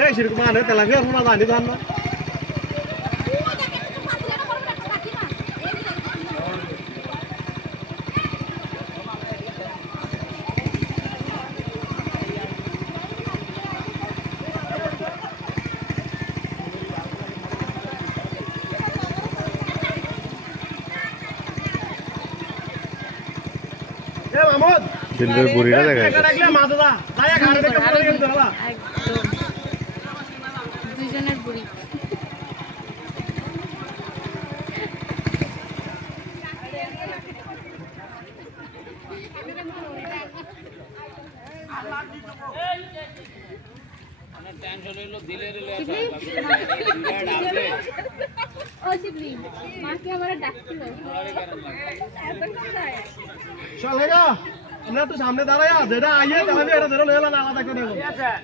এই সেরকম মানে তেলাপিয়া শোনা জানি ধর না দিলবের বুড়িটা দেখা যাচ্ছে। একদম দুজনের বুড়ি। মাকে আমার ডাকছিল চলেগা আমরা তো সামনে দাঁড়ায় যেটা আইয়ে তাহলে এটা ধরে আলাদা করে